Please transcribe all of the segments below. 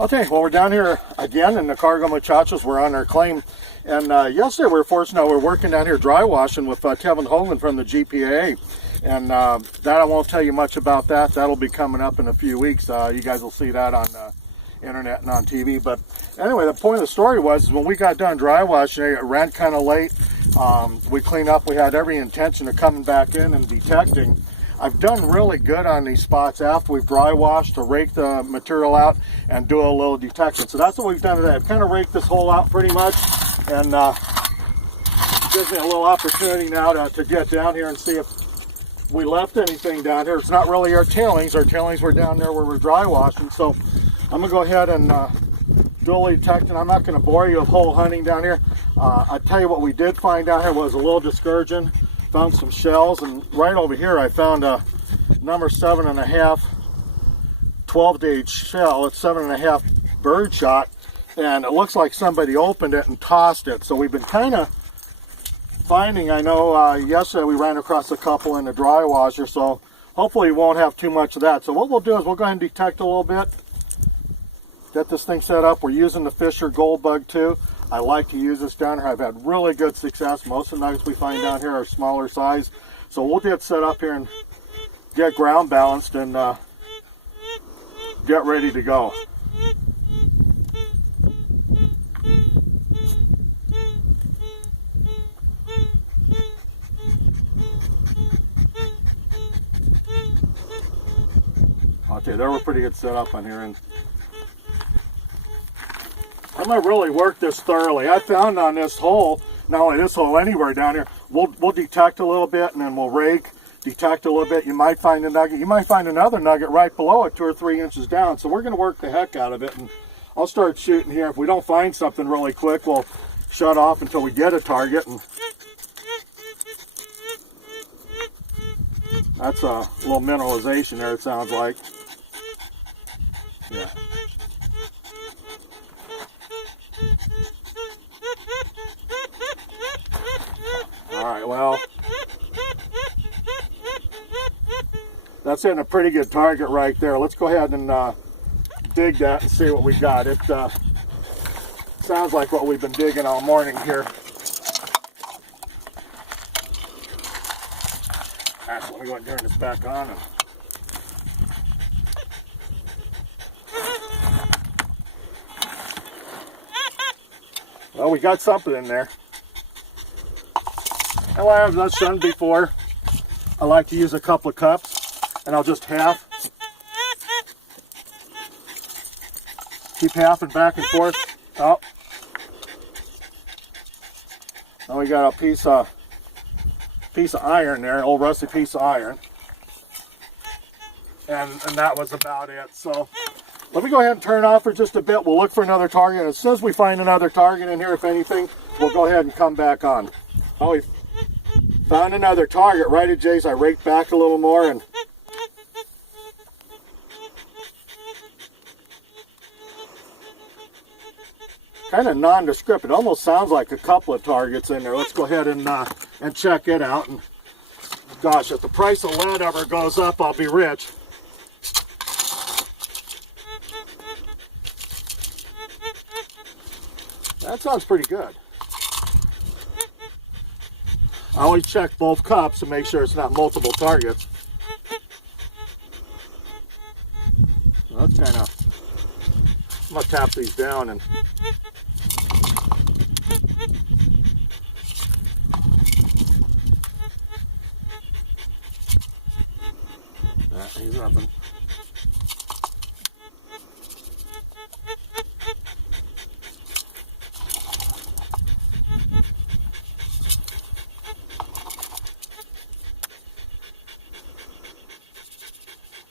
Okay, well, we're down here again in the Cargo Muchachos. We're on our claim. And yesterday we were fortunate, we were working down here dry washing with Kevin Hoagland from the GPAA. And that I won't tell you much about that. That'll be coming up in a few weeks. You guys will see that on internet and on TV. But anyway, the point of the story was when we got done dry washing, it ran kind of late. We cleaned up. We had every intention of coming back in and detecting. I've done really good on these spots after we've dry washed to rake the material out and do a little detecting. So that's what we've done today. I've kind of raked this hole out pretty much, and gives me a little opportunity now to get down here and see if we left anything down here. It's not really our tailings. Our tailings were down there where we're dry washing. So I'm gonna go ahead and do a little detecting. I'm not gonna bore you with hole hunting down here. I'll tell you what we did find down here was a little discouraging. Found some shells, and right over here I found a number 7.5 12-gauge shell. It's 7.5 bird shot, and it looks like somebody opened it and tossed it. So we've been kind of finding, I know yesterday we ran across a couple in the dry washer, so hopefully we won't have too much of that. So what we'll do is we'll go ahead and detect a little bit, get this thing set up. We're using the Fisher Gold Bug 2. I like to use this down here. I've had really good success. Most of the nuggets we find down here are smaller size. So we'll get set up here and get ground balanced and get ready to go. Okay, there we're pretty good set up on here. And I'm going to really work this thoroughly. I found on this hole, not only this hole, anywhere down here, we'll detect a little bit and then we'll rake, detect a little bit. You might find a nugget. You might find another nugget right below it, 2 or 3 inches down. So we're going to work the heck out of it. And I'll start shooting here. If we don't find something really quick, we'll shut off until we get a target. And that's a little mineralization there, it sounds like. Yeah. All right, well, that's hitting a pretty good target right there. Let's go ahead and dig that and see what we got. It sounds like what we've been digging all morning here. Actually, let me go ahead and turn this back on. Well, we got something in there. And like I've done before, I like to use a couple of cups, and I'll just half. Keep halving back and forth. Oh. Now we got a piece of iron there, old rusty piece of iron. And that was about it. So let me go ahead and turn off for just a bit. We'll look for another target. As soon as we find another target in here, if anything, we'll go ahead and come back on. Oh, we found another target right at Jay's. I raked back a little more and kind of nondescript. It almost sounds like a couple of targets in there. Let's go ahead and check it out. And gosh, if the price of lead ever goes up, I'll be rich. That sounds pretty good. I always check both cups to make sure it's not multiple targets. Well, that's kind of, I'm going to tap these down and he's nothing.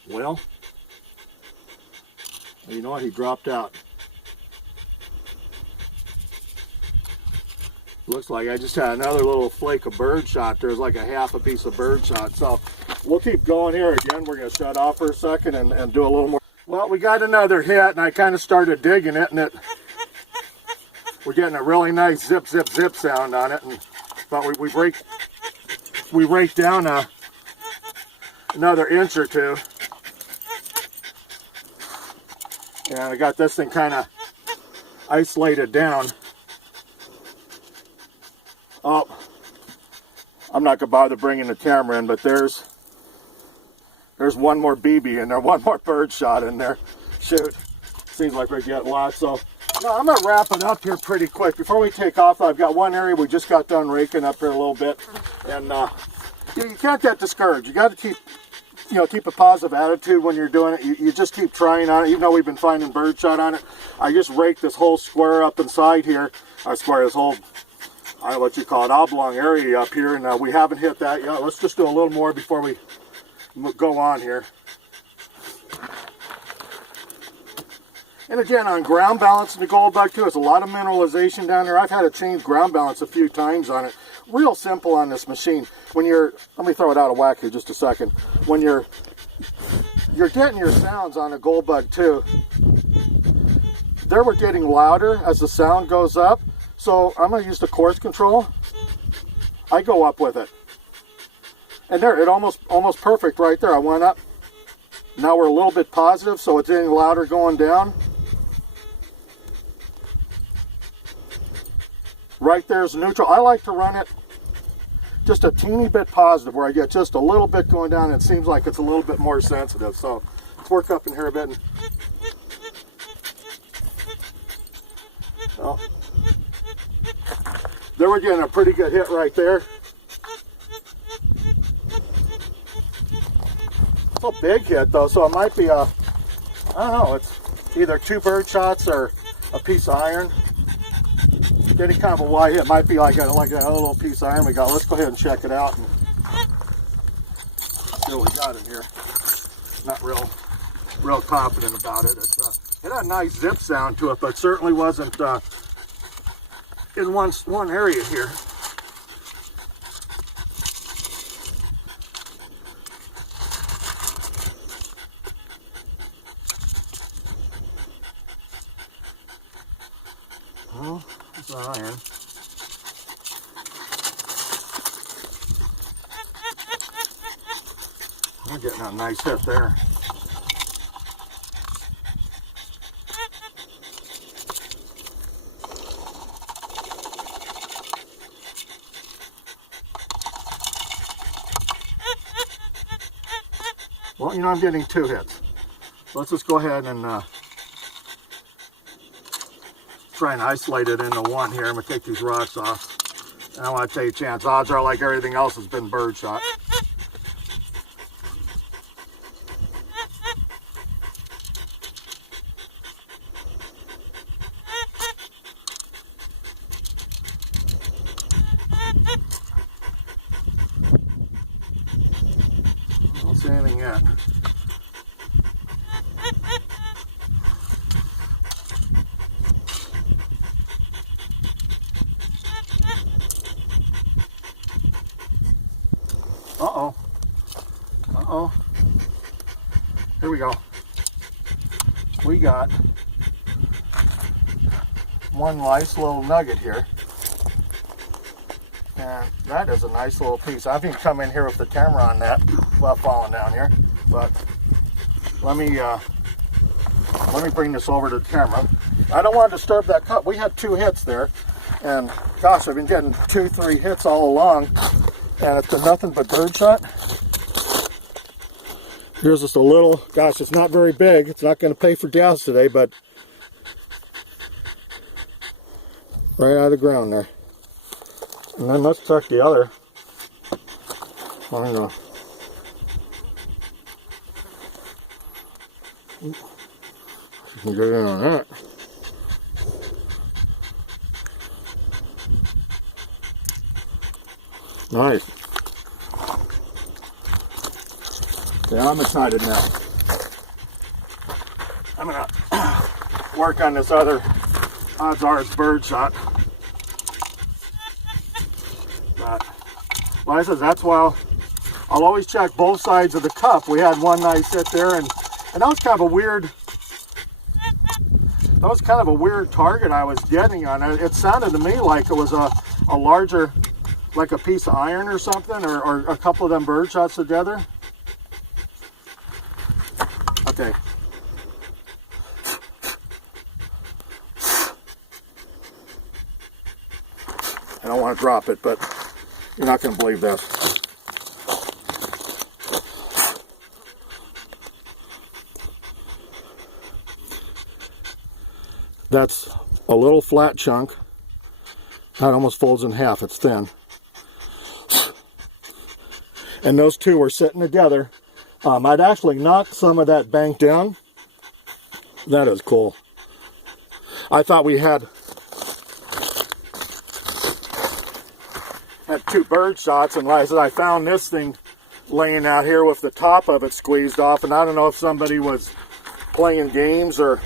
Well, you know what? He dropped out. Looks like I just had another little flake of bird shot. There's like a half a piece of bird shot. So we'll keep going here. Again, we're going to shut off for a second and do a little more. Well, we got another hit, and I kind of started digging it, and we're getting a really nice zip, zip, zip sound on it. And but we raked down another inch or two. And I got this thing kind of isolated down. Oh, I'm not gonna bother bringing the camera in, but there's one more BB in there, one more bird shot in there. Shoot, seems like we're getting lots. So no, I'm gonna wrap it up here pretty quick. Before we take off, I've got one area we just got done raking up here a little bit, and you can't get discouraged. You got to keep a positive attitude when you're doing it. You just keep trying on it. Even though we've been finding bird shot on it, I just raked this whole square up inside here. This whole, I don't know what you call it, oblong area up here, and we haven't hit that yet. Let's just do a little more before we go on here. And again, on ground balance in the gold bug too, there's a lot of mineralization down there. I've had to change ground balance a few times on it. Real simple on this machine. When you're, let me throw it out of whack here just a second. When you're getting your sounds on a gold bug too, we're getting louder as the sound goes up. So I'm going to use the coarse control. I go up with it. And there, it almost perfect right there. I went up. Now we're a little bit positive, so it's getting louder going down. Right there's neutral. I like to run it just a teeny bit positive, where I get just a little bit going down. It seems like it's a little bit more sensitive. So let's work up in here a bit. Well, there we're getting a pretty good hit right there. It's a big hit though, so it might be I don't know, it's either 2 bird shots or a piece of iron. Getting kind of a wide hit. Might be like a little piece of iron we got. Let's go ahead and check it out and see what we got in here. Not real confident about it. It had a nice zip sound to it, but certainly wasn't in one area here. Well, it's iron. I'm getting a nice hit there. Well, you know, I'm getting 2 hits. So let's just go ahead and try and isolate it into one here. I'm going to take these rocks off. And I want to take a chance. Odds are, like everything else, has been bird shot. I don't see anything yet. Uh-oh. Uh-oh. Here we go. We got one nice little nugget here. And that is a nice little piece. I haven't even come in here with the camera on that while falling down here. But let me bring this over to the camera. I don't want to disturb that cut. We had 2 hits there. And gosh, I've been getting 2, 3 hits all along. And it's been nothing but bird shot. Here's just a little, gosh, it's not very big. It's not going to pay for gas today, but right out of the ground there. And then let's check the other. I'm going to get in on that. Nice. Okay, I'm excited now. I'm going to work on this other, odds are it's bird shot. But, like I said, that's why I'll always check both sides of the cup. We had one nice hit there, and that was kind of a weird target I was getting on it. It sounded to me like it was a larger, like a piece of iron or something, or a couple of them bird shots together. Okay. I don't want to drop it, but you're not going to believe this. That's a little flat chunk. That almost folds in half. It's thin. And those two were sitting together. I'd actually knocked some of that bank down. That is cool. I thought we had two bird shots, and like I said, I found this thing laying out here with the top of it squeezed off, and I don't know if somebody was playing games or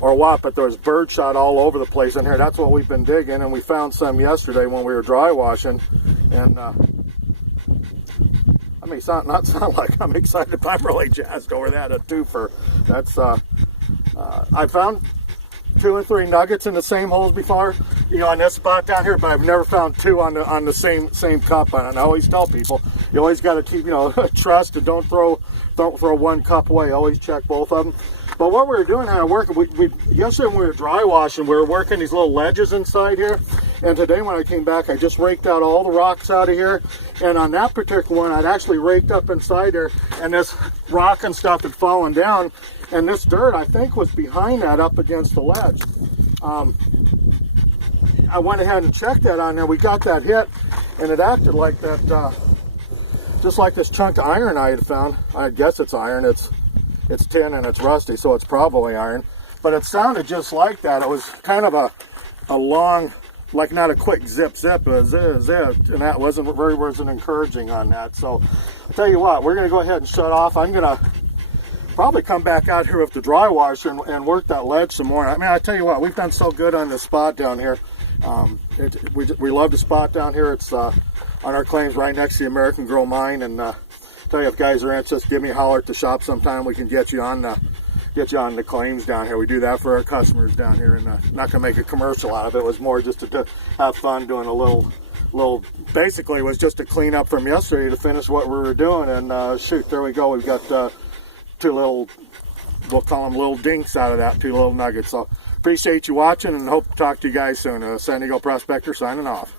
what, but there was bird shot all over the place in here. That's what we've been digging, and we found some yesterday when we were dry washing. And I may not sound like I'm excited, but I'm really jazzed over that. A twofer. That's I found 2 or 3 nuggets in the same holes before, you know, on this spot down here, but I've never found 2 on the same cup. And I always tell people, you always got to keep, you know, trust, and don't throw one cup away. Always check both of them. But what we were doing how to work, yesterday when we were dry washing, we were working these little ledges inside here. And today when I came back, I just raked out all the rocks out of here. And on that particular one, I'd actually raked up inside there, and this rock and stuff had fallen down. And this dirt, I think, was behind that up against the ledge. I went ahead and checked that on there. We got that hit, and it acted like that, just like this chunk of iron I had found. I guess it's iron. It's tin and it's rusty, so it's probably iron. But it sounded just like that. It was kind of a long, like not a quick zip, it was zip, and that wasn't encouraging on that. So I'll tell you what, we're going to go ahead and shut off. I'm going to probably come back out here with the dry washer and work that ledge some more. I mean, I tell you what, we've done so good on this spot down here. We love the spot down here. It's on our claims right next to the American Girl Mine, and tell you, if guys are interested, give me a holler at the shop sometime. We can get you on the claims down here. We do that for our customers down here, and not gonna make a commercial out of it. It was more just to have fun doing a little. Basically, it was just a clean up from yesterday to finish what we were doing. And shoot, there we go. We've got 2 little, we'll call them little dinks out of that, 2 little nuggets. So appreciate you watching, and hope to talk to you guys soon. San Diego Prospector signing off.